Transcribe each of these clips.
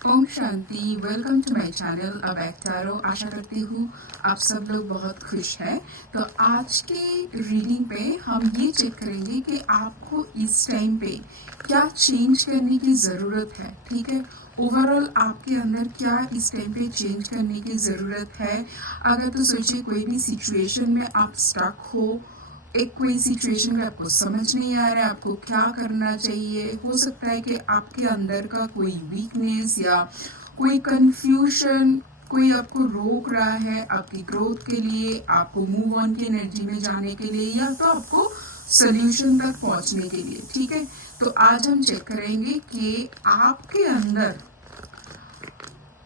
Om Shanti. Welcome to my channel अबैक्टारो। आशा करती हूँ आप सब लोग बहुत खुश हैं। तो आज के रीडिंग पे हम ये चेक करेंगे कि आपको इस टाइम पे क्या चेंज करने की ज़रूरत है। ठीक है, ओवरऑल आपके अंदर क्या इस टाइम पे चेंज करने की ज़रूरत है। अगर तो सोचिए कोई भी सिचुएशन में आप स्टक हो, एक कोई सिचुएशन में आपको समझ नहीं आ रहा है आपको क्या करना चाहिए। हो सकता है कि आपके अंदर का कोई वीकनेस या कोई कंफ्यूजन कोई आपको रोक रहा है आपकी ग्रोथ के लिए, आपको मूव ऑन की एनर्जी में जाने के लिए, या तो आपको सोल्यूशन तक पहुंचने के लिए। ठीक है, तो आज हम चेक करेंगे कि आपके अंदर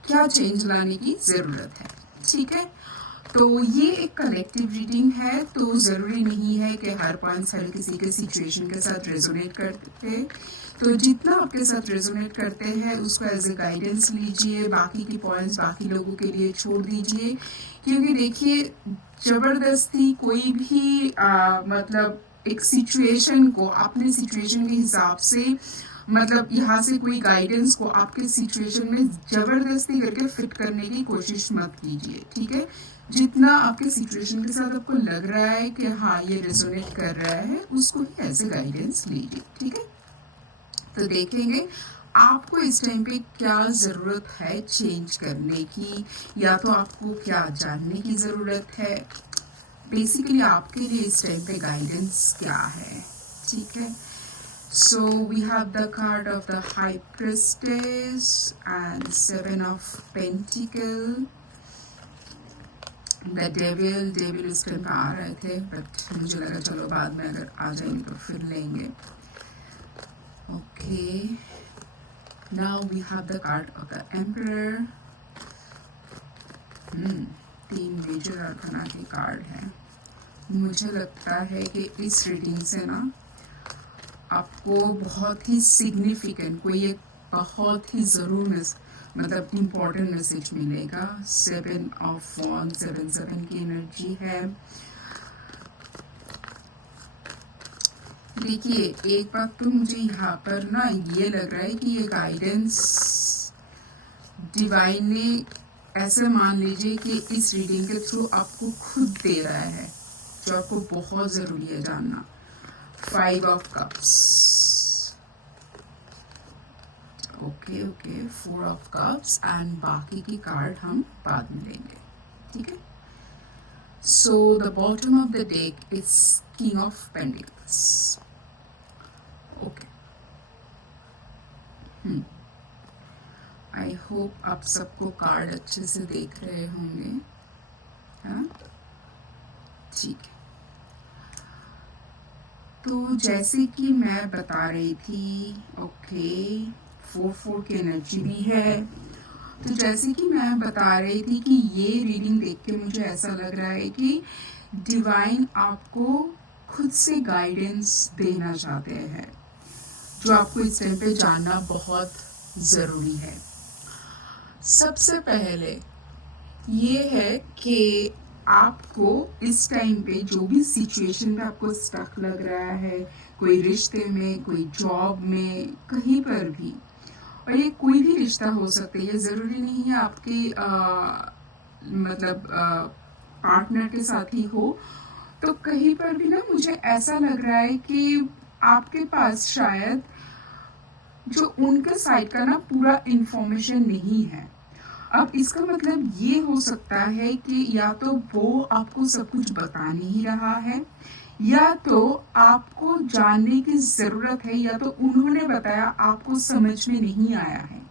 क्या चेंज लाने की ज़रूरत है। ठीक है, तो ये एक कलेक्टिव रीडिंग है, तो ज़रूरी नहीं है कि हर पॉइंट्स हर किसी के सिचुएशन के साथ रेजोनेट करते। तो जितना आपके साथ रेजोनेट करते हैं उसको एज ए गाइडेंस लीजिए, बाकी की पॉइंट्स बाकी लोगों के लिए छोड़ दीजिए। क्योंकि देखिए, ज़बरदस्ती कोई भी मतलब एक सिचुएशन को अपने सिचुएशन के हिसाब से, मतलब यहाँ से कोई गाइडेंस को आपके सिचुएशन में ज़बरदस्ती करके फिट करने की कोशिश मत कीजिए। ठीक है, जितना आपके सिचुएशन के साथ आपको लग रहा है कि हाँ ये रेजोनेट कर रहा है, उसको ही एज ए गाइडेंस लीजिए। ठीक है, तो देखेंगे आपको इस टाइम पे क्या ज़रूरत है चेंज करने की, या तो आपको क्या जानने की ज़रूरत है। बेसिकली आपके लिए इस टाइम पे गाइडेंस क्या है। ठीक है, so we have the card of the High Priestess and Seven of Pentacle. The Devil इस टाइम पे आ रहे थे, बट मुझे लगा चलो बाद में अगर आ जाएंगे तो फिर लेंगे। Okay, now we have the card of the Emperor. 3 major अर्थना के कार्ड हैं। मुझे लगता है कि इस रीडिंग से ना आपको बहुत ही सिग्निफिकेंट कोई एक बहुत ही ज़रूर मतलब इम्पोर्टेंट मैसेज मिलेगा। 7 ऑफ वॉन्ड्स 7 की एनर्जी है। देखिए, एक बात तो मुझे यहाँ पर ना ये लग रहा है कि ये गाइडेंस डिवाइन ने ऐसे मान लीजिए कि इस रीडिंग के थ्रू आपको खुद दे रहा है, जो आपको बहुत ज़रूरी है जानना। 5 of cups, okay 4 of cups, and बाकी की कार्ड हम बाद में लेंगे। ठीक है, so the bottom of the deck is king of pentacles. Okay, I hope आप सबको कार्ड अच्छे से देख रहे होंगे, है ना। ठीक है, तो जैसे कि मैं बता रही थी, ओके 4 की एनर्जी भी है। तो जैसे कि मैं बता रही थी कि ये रीडिंग देख के मुझे ऐसा लग रहा है कि डिवाइन आपको खुद से गाइडेंस देना चाहते हैं, जो आपको इस टाइम पे जानना बहुत ज़रूरी है। सबसे पहले ये है कि आपको इस टाइम पे जो भी सिचुएशन में आपको स्टक लग रहा है, कोई रिश्ते में, कोई जॉब में, कहीं पर भी, और ये कोई भी रिश्ता हो सकता है, ये ज़रूरी नहीं है आपके मतलब पार्टनर के साथ ही हो। तो कहीं पर भी ना मुझे ऐसा लग रहा है कि आपके पास शायद जो उनके साइड का ना पूरा इंफॉर्मेशन नहीं है। अब इसका मतलब ये हो सकता है कि या तो वो आपको सब कुछ बता नहीं रहा है, या तो आपको जानने की ज़रूरत है, या तो उन्होंने बताया आपको समझ में नहीं आया है।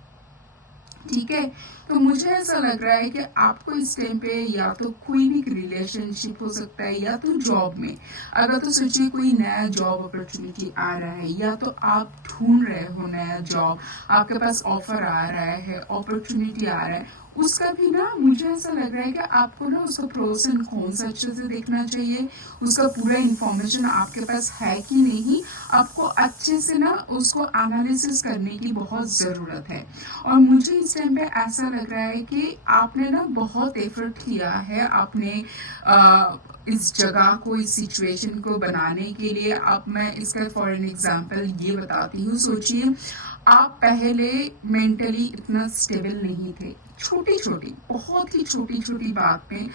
ठीक है, तो मुझे ऐसा लग रहा है कि आपको इस टाइम पे या तो कोई भी रिलेशनशिप हो सकता है, या तो जॉब में, अगर तो सोचिए कोई नया जॉब अपॉर्चुनिटी आ रहा है, या तो आप ढूंढ रहे हो नया जॉब, आपके पास ऑफर आ रहा है, अपॉर्चुनिटी आ रहा है, उसका भी ना मुझे ऐसा लग रहा है कि आपको ना उसका प्रोस एंड कॉन्स अच्छे से देखना चाहिए। उसका पूरा इन्फॉर्मेशन आपके पास है कि नहीं, आपको अच्छे से ना उसको एनालिसिस करने की बहुत ज़रूरत है। और मुझे इस टाइम पे ऐसा लग रहा है कि आपने ना बहुत एफर्ट किया है, आपने इस जगह को, इस सिचुएशन को बनाने के लिए। अब मैं इसका फॉर एन एग्जांपल ये बताती हूँ। सोचिए आप पहले मेंटली इतना स्टेबल नहीं थे। छोटी छोटी, बहुत ही छोटी छोटी बात पे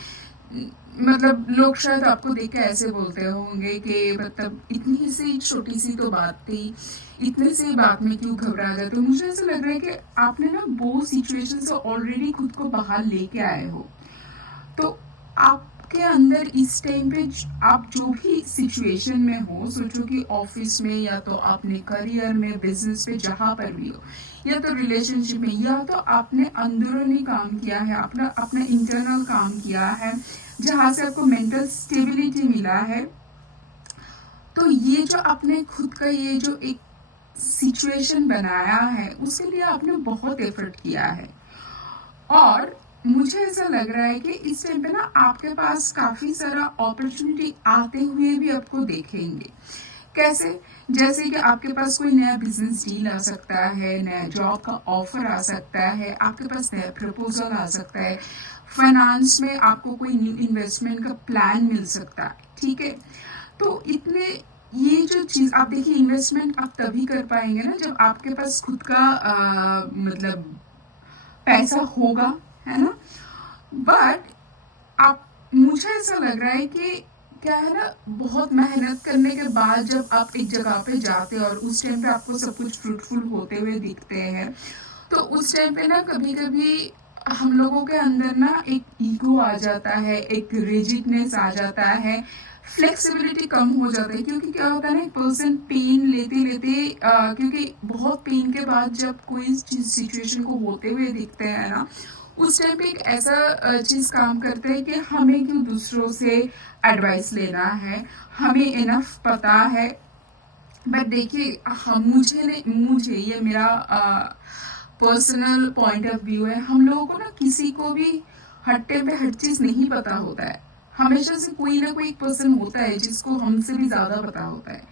मतलब लोग शायद आपको देख के ऐसे बोलते होंगे कि मतलब इतनी सी छोटी सी तो बात थी, इतने से बात में क्यों घबरा जाते हो। मुझे ऐसा लग रहा है कि आपने ना वो सिचुएशन से ऑलरेडी खुद को बाहर लेके आए हो। तो आपके अंदर इस टाइम पे आप जो भी सिचुएशन में हो, सोचो कि ऑफिस में या तो आपने करियर में, बिजनेस पे, जहाँ पर भी हो, या तो रिलेशनशिप में, या तो आपने अंदरूनी काम किया है, अपना अपना इंटरनल काम किया है जहाँ से आपको मेंटल स्टेबिलिटी मिला है। तो ये जो आपने खुद का ये जो एक सिचुएशन बनाया है उसके लिए आपने बहुत एफर्ट किया है। और मुझे ऐसा लग रहा है कि इस टाइम पे ना आपके पास काफी सारा अपॉर्चुनिटी आते हुए भी आपको देखेंगे। कैसे? जैसे कि आपके पास कोई नया बिजनेस डील आ सकता है, नया जॉब का ऑफर आ सकता है, आपके पास नया प्रपोजल आ सकता है, फाइनेंस में आपको कोई न्यू इन्वेस्टमेंट का प्लान मिल सकता है। ठीक है, तो इतने ये जो चीज आप देखिए, इन्वेस्टमेंट आप तभी कर पाएंगे ना जब आपके पास खुद का मतलब पैसा होगा, है ना। बट आप मुझे ऐसा लग रहा है कि क्या है ना, बहुत मेहनत करने के बाद जब आप एक जगह पे जाते हैं और उस टाइम पे आपको सब कुछ फ्रूटफुल होते हुए दिखते हैं, तो उस टाइम पे ना कभी कभी हम लोगों के अंदर ना एक ईगो आ जाता है, एक रिजिडनेस आ जाता है, फ्लेक्सिबिलिटी कम हो जाता है। क्योंकि क्या होता है ना, एक पर्सन पेन लेते लेते क्योंकि बहुत पेन के बाद जब कोई सिचुएशन को होते हुए दिखते हैं ना, उस टाइम पे एक ऐसा चीज काम करता है कि हमें क्यों दूसरों से एडवाइस लेना है, हमें इनफ पता है। बट देखिए, हम मुझे ये मेरा पर्सनल पॉइंट ऑफ व्यू है। हम लोगों को ना किसी को भी हर टाइम पे हर चीज नहीं पता होता है। हमेशा से कोई ना कोई एक पर्सन होता है जिसको हमसे भी ज्यादा पता होता है।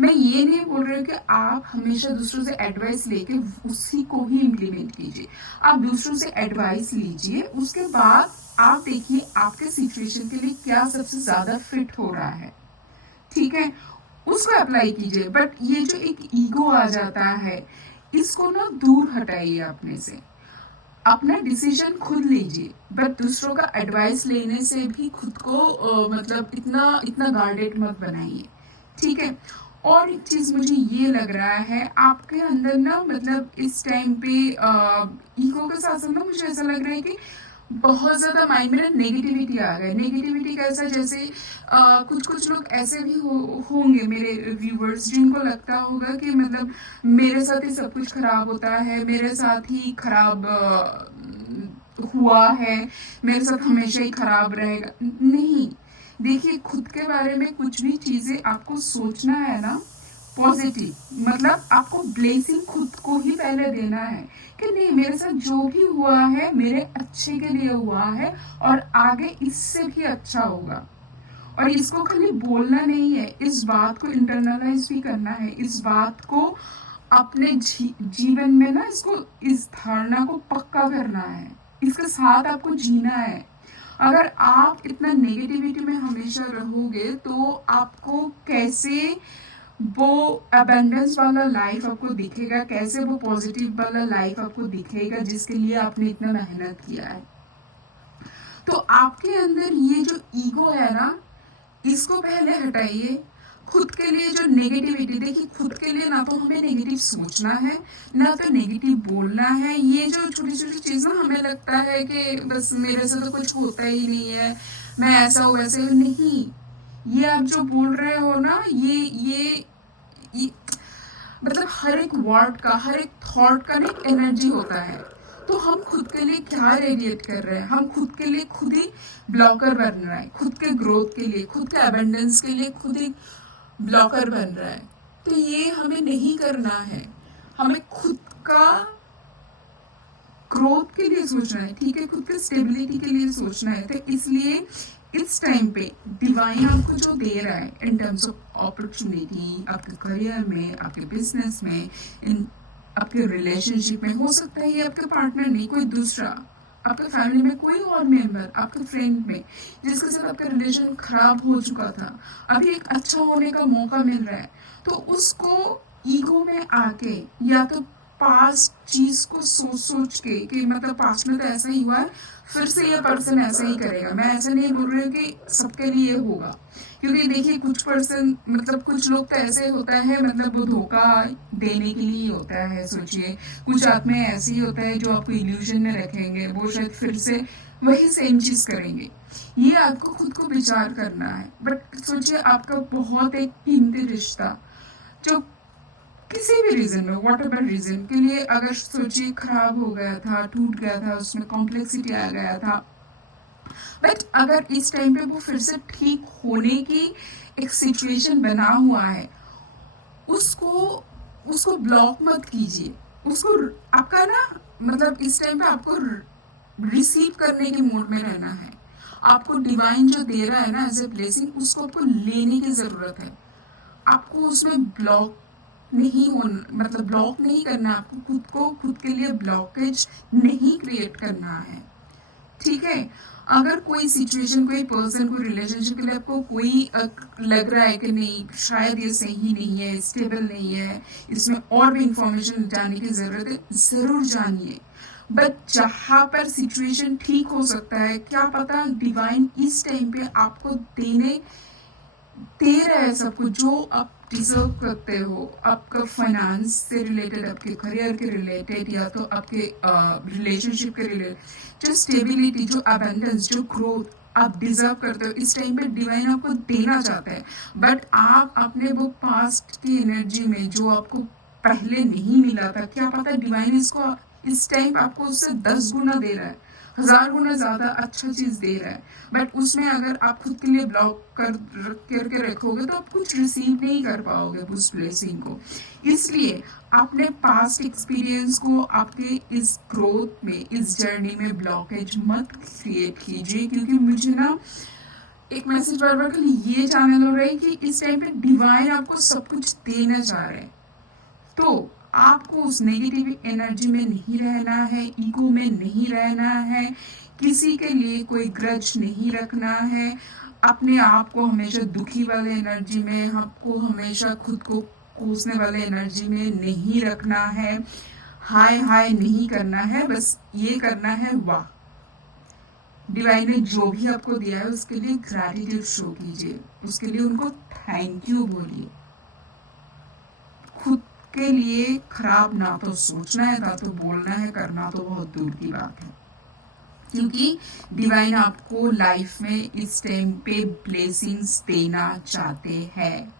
मैं ये नहीं बोल रही हूँ कि आप हमेशा दूसरों से एडवाइस लेके उसी को ही इम्प्लीमेंट कीजिए। आप दूसरों से एडवाइस लीजिए, उसके बाद आप देखिए आपके सिचुएशन के लिए क्या सबसे ज्यादा फिट हो रहा है। ठीक है, उसको अप्लाई कीजिए। बट ये जो एक ईगो आ जाता है, इसको ना दूर हटाइए अपने से। अपना डिसीजन खुद लीजिए, बट दूसरों का एडवाइस लेने से भी खुद को मतलब इतना इतना गार्डेड मत बनाइए। ठीक है। और एक चीज मुझे ये लग रहा है आपके अंदर ना, मतलब इस टाइम पे ईगो के साथ साथ ना मुझे ऐसा लग रहा है कि बहुत ज्यादा माइंड में ना नेगेटिविटी आ गई। नेगेटिविटी कैसा, जैसे कुछ कुछ लोग ऐसे भी होंगे मेरे व्यूवर्स जिनको लगता होगा कि मतलब मेरे साथ ही सब कुछ खराब होता है, मेरे साथ ही खराब हुआ है, मेरे साथ हमेशा ही खराब रहेगा। नहीं, देखिए खुद के बारे में कुछ भी चीजें आपको सोचना है ना पॉजिटिव, मतलब आपको ब्लेसिंग खुद को ही पहले देना है कि नहीं, मेरे साथ जो भी हुआ है मेरे अच्छे के लिए हुआ है और आगे इससे भी अच्छा होगा। और इसको खाली बोलना नहीं है, इस बात को इंटरनलाइज भी करना है, इस बात को अपने जीवन में ना इसको, इस धारणा को पक्का करना है, इसके साथ आपको जीना है। अगर आप इतना नेगेटिविटी में हमेशा रहोगे तो आपको कैसे वो अबेंडेंस वाला लाइफ आपको दिखेगा, कैसे वो पॉजिटिव वाला लाइफ आपको दिखेगा जिसके लिए आपने इतना मेहनत किया है। तो आपके अंदर ये जो ईगो है ना, इसको पहले हटाइए। खुद के लिए जो नेगेटिविटी, देखिए खुद के लिए ना तो हमें नेगेटिव सोचना है, ना तो नेगेटिव बोलना है। ये जो छोटी छोटी चीजें हमें लगता है कि बस मेरे से तो कुछ होता ही नहीं है, मैं ऐसा हूँ वैसे हूँ, नहीं। ये आप जो बोल रहे हो ना, ये मतलब हर एक वर्ड का, हर एक थॉट का ना एक एनर्जी होता है। तो हम खुद के लिए क्या रेडिएट कर रहे हैं, हम खुद के लिए खुद ही ब्लॉकर बन रहा है, खुद के ग्रोथ के लिए, खुद के अबेंडेंस के लिए खुद ही ब्लॉकर बन रहा है। तो ये हमें नहीं करना है, हमें खुद का ग्रोथ के लिए सोचना है। ठीक है, खुद के स्टेबिलिटी के लिए सोचना है। तो इसलिए इस टाइम पे डिवाइन आपको जो दे रहा है इन टर्म्स ऑफ अपॉर्चुनिटी, आपके करियर में, आपके बिजनेस में, इन आपके रिलेशनशिप में, हो सकता है ये आपके पार्टनर नहीं, कोई दूसरा, आपके फैमिली में कोई और मेंबर, आपके फ्रेंड में जिसके साथ आपका रिलेशन खराब हो चुका था, अभी एक अच्छा होने का मौका मिल रहा है। तो उसको ईगो में आके या तो पास्ट चीज को सोच सोच के कि मतलब पास्ट में तो ऐसा ही हुआ है, फिर से ये पर्सन ऐसा ही करेगा। मैं ऐसा नहीं बोल रही हूँ कि सबके लिए होगा, क्योंकि देखिए कुछ पर्सन मतलब कुछ लोग तो ऐसे होता है, मतलब वो धोखा देने के लिए होता है। सोचिए कुछ आत्माएं ऐसी होता है जो आपको इल्यूजन में रखेंगे, वो शायद फिर से वही सेम चीज करेंगे। ये आपको खुद को विचार करना है। बट सोचिए आपका बहुत एक कीमती रिश्ता जो किसी भी रीजन में, वॉट एवर रीजन के लिए, अगर सोचिए खराब हो गया था, टूट गया था, उसमें कॉम्प्लेक्सिटी आ गया था, बट अगर इस टाइम पे वो फिर से ठीक होने की एक सिचुएशन बना हुआ है, उसको उसको ब्लॉक मत कीजिए। उसको आपका ना मतलब इस टाइम पे आपको रिसीव करने के मूड में रहना है। आपको डिवाइन जो दे रहा है ना एज ए ब्लेसिंग, उसको आपको लेने की जरूरत है। आपको उसमें ब्लॉक नहीं होना, मतलब ब्लॉक नहीं करना, आपको खुद को खुद के लिए ब्लॉकेज नहीं क्रिएट करना है। ठीक है, अगर कोई सिचुएशन, कोई पर्सन, कोई रिलेशनशिप के लिए आपको कोई लग रहा है कि नहीं शायद ये सही नहीं है, स्टेबल नहीं है, इसमें और भी इंफॉर्मेशन जानने की जरूरत है, जरूर जानिए। बट जहां पर सिचुएशन ठीक हो सकता है, क्या पता डिवाइन इस टाइम पे आपको दे रहा है सब कुछ जो आप डिजर्व करते हो। आपका फाइनेंस से रिलेटेड, आपके करियर के रिलेटेड, या तो आपके रिलेशनशिप के रिलेटेड, जो स्टेबिलिटी, जो अबंडेंस, जो ग्रोथ आप डिजर्व करते हो, इस टाइम पे डिवाइन आपको देना चाहता है। बट आप अपने वो पास्ट की एनर्जी में जो आपको पहले नहीं मिला था, क्या पता डिवाइन इसको इस टाइम आपको उससे 10 गुना दे रहा है, 1000 गुना ज्यादा अच्छा चीज दे रहा है। बट उसमें अगर आप खुद के लिए ब्लॉक करके रखोगे तो आप कुछ रिसीव नहीं कर पाओगे उस ब्लेसिंग को। इसलिए अपने पास्ट एक्सपीरियंस को आपके इस ग्रोथ में, इस जर्नी में ब्लॉकेज मत क्रिएट कीजिए, क्योंकि मुझे ना एक मैसेज बार बार ये चैनल हो रहा है कि इस टाइम पे डिवाइन आपको सब कुछ देना चाह रहे हैं। तो आपको उस नेगेटिव एनर्जी में नहीं रहना है, ईगो में नहीं रहना है, किसी के लिए कोई ग्रज नहीं रखना है, अपने आप को हमेशा दुखी वाले एनर्जी में, आपको हमेशा खुद को कोसने वाले एनर्जी में नहीं रखना है, हाय हाय नहीं करना है। बस ये करना है, वाह डिवाइन ने जो भी आपको दिया है उसके लिए ग्रैटिट्यूड शो कीजिए, उसके लिए उनको थैंक यू बोलिए। खुद के लिए खराब ना तो सोचना है, ना तो बोलना है, करना तो बहुत दूर की बात है, क्योंकि डिवाइन आपको लाइफ में इस टाइम पे ब्लेसिंग्स देना चाहते हैं।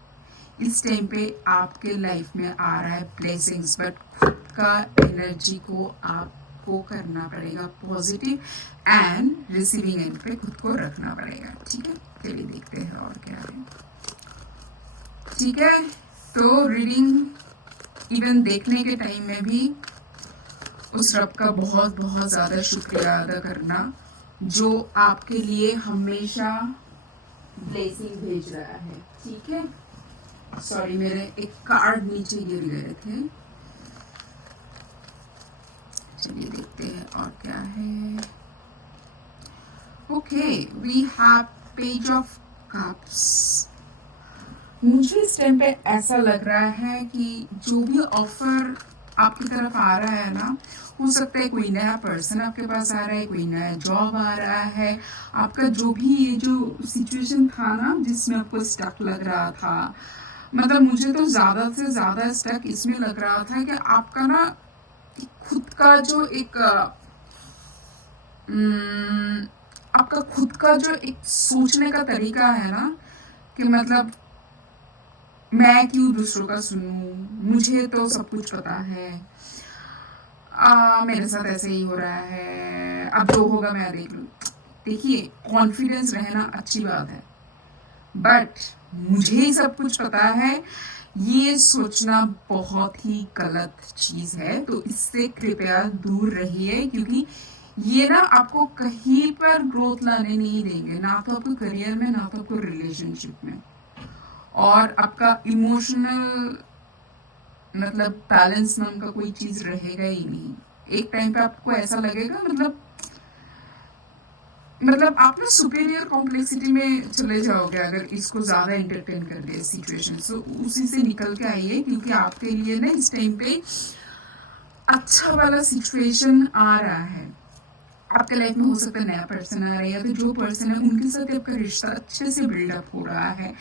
इस टाइम पे आपके लाइफ में आ रहा है ब्लेसिंग्स, बट खुद का एनर्जी को आपको करना पड़ेगा पॉजिटिव एंड रिसीविंग एंड पे खुद को रखना पड़ेगा। ठीक है, चलिए देखते हैं और क्या है। ठीक है, तो रीडिंग इवन देखने के टाइम में भी उस रब का बहुत बहुत ज्यादा शुक्रिया अदा करना जो आपके लिए हमेशा ब्लेसिंग भेज रहा है। ठीक है, सॉरी मेरे एक कार्ड नीचे गिर गए थे। चलिए देखते हैं और क्या है। Okay, we have page of cups. मुझे इस टाइम पे ऐसा लग रहा है कि जो भी ऑफर आपकी तरफ आ रहा है ना, हो सकता है कोई नया पर्सन आपके पास आ रहा है, कोई नया जॉब आ रहा है, आपका जो भी ये जो सिचुएशन था ना जिसमें आपको स्टक लग रहा था, मतलब मुझे तो ज्यादा से ज्यादा स्टक इसमें लग रहा था कि आपका ना खुद का जो एक आपका खुद का जो एक सोचने का तरीका है ना, कि मतलब मैं क्यों दूसरों का सुनूं, मुझे तो सब कुछ पता है, मेरे साथ ऐसे ही हो रहा है, अब जो होगा मैं देख लूं। देखिए कॉन्फिडेंस रहना अच्छी बात है, बट मुझे ही सब कुछ पता है, ये सोचना बहुत ही गलत चीज है। तो इससे कृपया दूर रहिए, क्योंकि ये ना आपको कहीं पर ग्रोथ लाने नहीं देंगे, ना तो आपको करियर में, ना तो आपको रिलेशनशिप में, और आपका इमोशनल मतलब बैलेंस नाम का कोई चीज रहेगा ही नहीं। एक टाइम पे आपको ऐसा लगेगा मतलब आप ना सुपीरियर कॉम्प्लेक्सिटी में चले जाओगे अगर इसको ज्यादा एंटरटेन कर दिया सिचुएशन। सो उसी से निकल के आइए, क्योंकि आपके लिए ना इस टाइम पे अच्छा वाला सिचुएशन आ रहा है आपके लाइफ में। हो सकता है नया पर्सन आ रहा है या तो जो पर्सन है उनके साथ आपका रिश्ता अच्छे से बिल्डअप हो रहा है।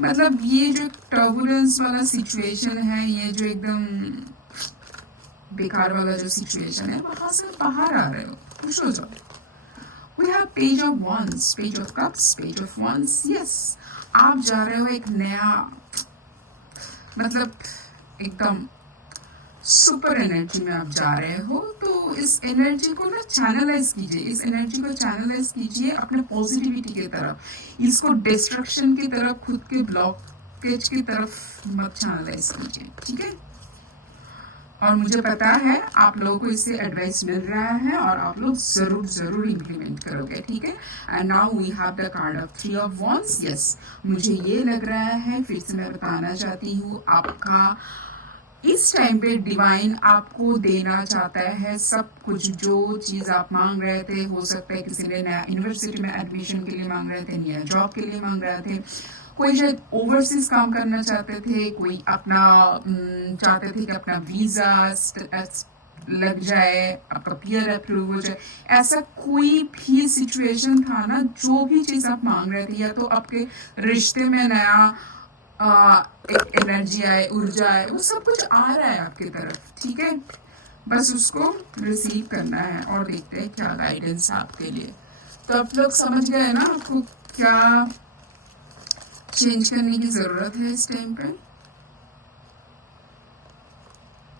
मतलब ये जो टर्बुलेंस वाला सिचुएशन है, ये जो एकदम बेकार वाला जो सिचुएशन है, वहां से बाहर आ रहे हो, खुश हो जाओ। We have page of wands, page of cups, page of wands. Yes, आप जा रहे हो एक नया, मतलब एकदम सुपर एनर्जी में आप जा रहे हो। तो इस एनर्जी को ना चैनलाइज कीजिए, इस एनर्जी को चैनलाइज कीजिए अपने पॉजिटिविटी की तरफ। इसको डिस्ट्रक्शन की तरफ, खुद के ब्लॉकेज की तरफ मत चैनलाइज कीजिए, ठीक है। और मुझे पता है आप लोगों को इससे एडवाइस मिल रहा है और आप लोग जरूर जरूर इम्प्लीमेंट करोगे, ठीक है। And now we have the card of 3 of wands। Yes, मुझे ये लग रहा है, फिर से मैं बताना चाहती हूँ, आपका इस टाइम पे डिवाइन आपको देना चाहता है सब कुछ, जो चीज़ आप मांग रहे थे। हो सकता है किसी ने नया यूनिवर्सिटी में एडमिशन के लिए मांग रहे थे, नया जॉब के लिए मांग रहे थे, कोई शायद ओवरसीज काम करना चाहते थे, कोई अपना चाहते थे कि अपना वीज़ा लग जाए, आपका पीयर अप्रूव हो जाए। ऐसा कोई भी सिचुएशन था ना, जो भी चीज़ आप मांग रहे थे, या तो आपके रिश्ते में नया एक एनर्जी आए, ऊर्जा आए, वो सब कुछ आ रहा है आपकी तरफ, ठीक है। बस उसको रिसीव करना है और देखते हैं क्या गाइडेंस है आपके लिए। तो आप लोग समझ गए ना आपको क्या चेंज करने की जरूरत है इस टाइम पे।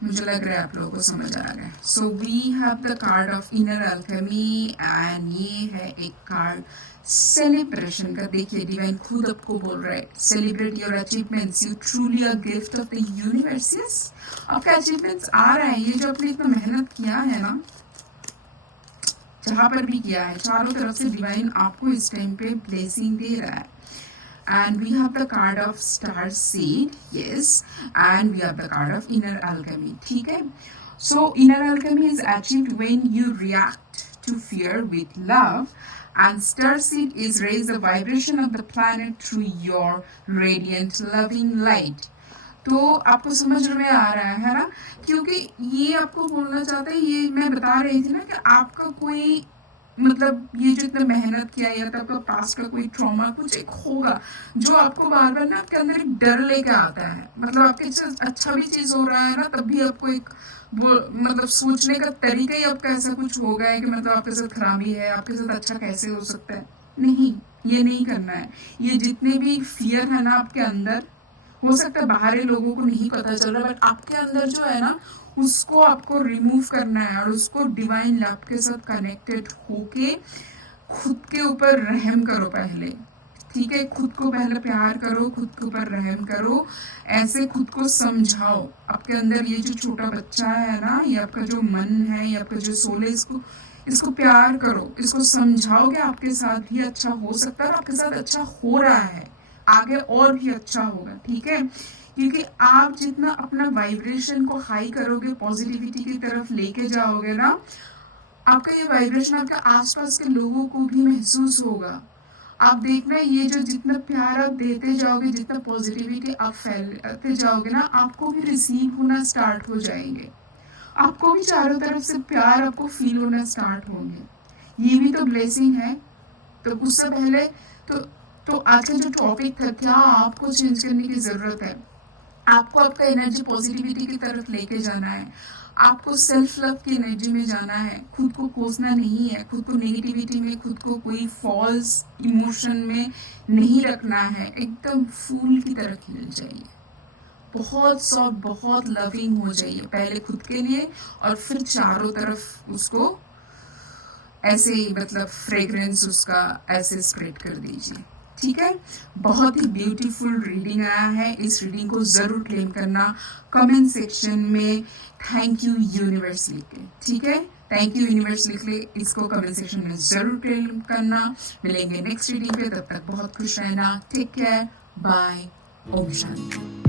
मुझे लग रहा है आप लोगों को समझ आ रहा है। So we have the card of inner alchemy and ये है एक कार्ड सेलिब्रेशन का। देखिए डिवाइन खुद आपको बोल रहा है, celebrate your achievements, you truly a gift of the universe. Yes, आपका अचीवमेंट्स आ रहा है। ये जो आपने इतना मेहनत किया है ना, जहां पर भी किया है, चारों तरफ से डिवाइन आपको इस टाइम पे ब्लेसिंग दे रहा है। And we have the card of star seed, yes, and we have the card of inner alchemy, ठीक है। So inner alchemy is achieved when you react to fear with love, and star seed is raise the vibration of the planet through your radiant loving light। तो आपको समझ में आ रहा है ना, क्योंकि ये आपको बोलना चाहता है, ये मैं बता रही थी ना कि आपका कोई मतलब ये जो इतना मेहनत किया, या तो आपका पास्ट का कोई ट्रॉमा कुछ एक होगा जो आपको बार बार ना आपके अंदर एक डर लेके आता है। मतलब आपके साथ अच्छा भी चीज हो रहा है ना, तब भी आपको एक वो मतलब सोचने का तरीका ही आपका ऐसा कुछ हो गया है कि मतलब आपके साथ खराबी है, आपके साथ अच्छा कैसे हो सकता है। नहीं, ये नहीं करना है। ये जितने भी फियर है ना आपके अंदर, हो सकता है बाहरी लोगों को नहीं पता चल रहा, बट आपके अंदर जो है ना, उसको आपको रिमूव करना है और उसको डिवाइन लव के साथ कनेक्टेड होके खुद के ऊपर रहम करो पहले, ठीक है। खुद को पहले प्यार करो, खुद के ऊपर रहम करो, ऐसे खुद को समझाओ। आपके अंदर ये जो छोटा बच्चा है ना, ये आपका जो मन है, ये आपका जो सोल है, इसको प्यार करो, इसको समझाओ कि आपके साथ भी अच्छा हो सकता है, आपके साथ अच्छा हो रहा है, आगे और भी अच्छा होगा, ठीक है। क्योंकि आप जितना अपना वाइब्रेशन को हाई करोगे, पॉजिटिविटी की तरफ लेके जाओगे ना, आपका ये वाइब्रेशन आपके आसपास के लोगों को भी महसूस होगा। आप देखना, ये जो जितना प्यार आप देते जाओगे, जितना पॉजिटिविटी आप फैलाते जाओगे ना, आपको भी रिसीव होना स्टार्ट हो जाएंगे, आपको भी चारों तरफ से प्यार आपको फील होना स्टार्ट होंगे। ये भी तो ब्लेसिंग है। तो उससे पहले तो आज का जो टॉपिक था, क्या आपको चेंज करने की जरूरत है। आपको आपका एनर्जी पॉजिटिविटी की तरफ लेके जाना है, आपको सेल्फ लव की एनर्जी में जाना है। खुद को कोसना नहीं है, खुद को नेगेटिविटी में, खुद को कोई फॉल्स इमोशन में नहीं रखना है। एकदम फूल की तरह खिल जाइए, बहुत सॉफ्ट, बहुत लविंग हो जाइए, पहले खुद के लिए और फिर चारों तरफ उसको ऐसे ही मतलब फ्रेग्रेंस उसका ऐसे स्प्रेड कर दीजिए, ठीक है। बहुत ही ब्यूटीफुल रीडिंग आया है। इस रीडिंग को जरूर क्लेम करना कमेंट सेक्शन में थैंक यू यूनिवर्स लिख के, ठीक है। थैंक यू यूनिवर्स लिख ले, इसको कमेंट सेक्शन में जरूर क्लेम करना। मिलेंगे नेक्स्ट रीडिंग पे, तब तक बहुत खुश रहना। Take care, bye, Om Shanti.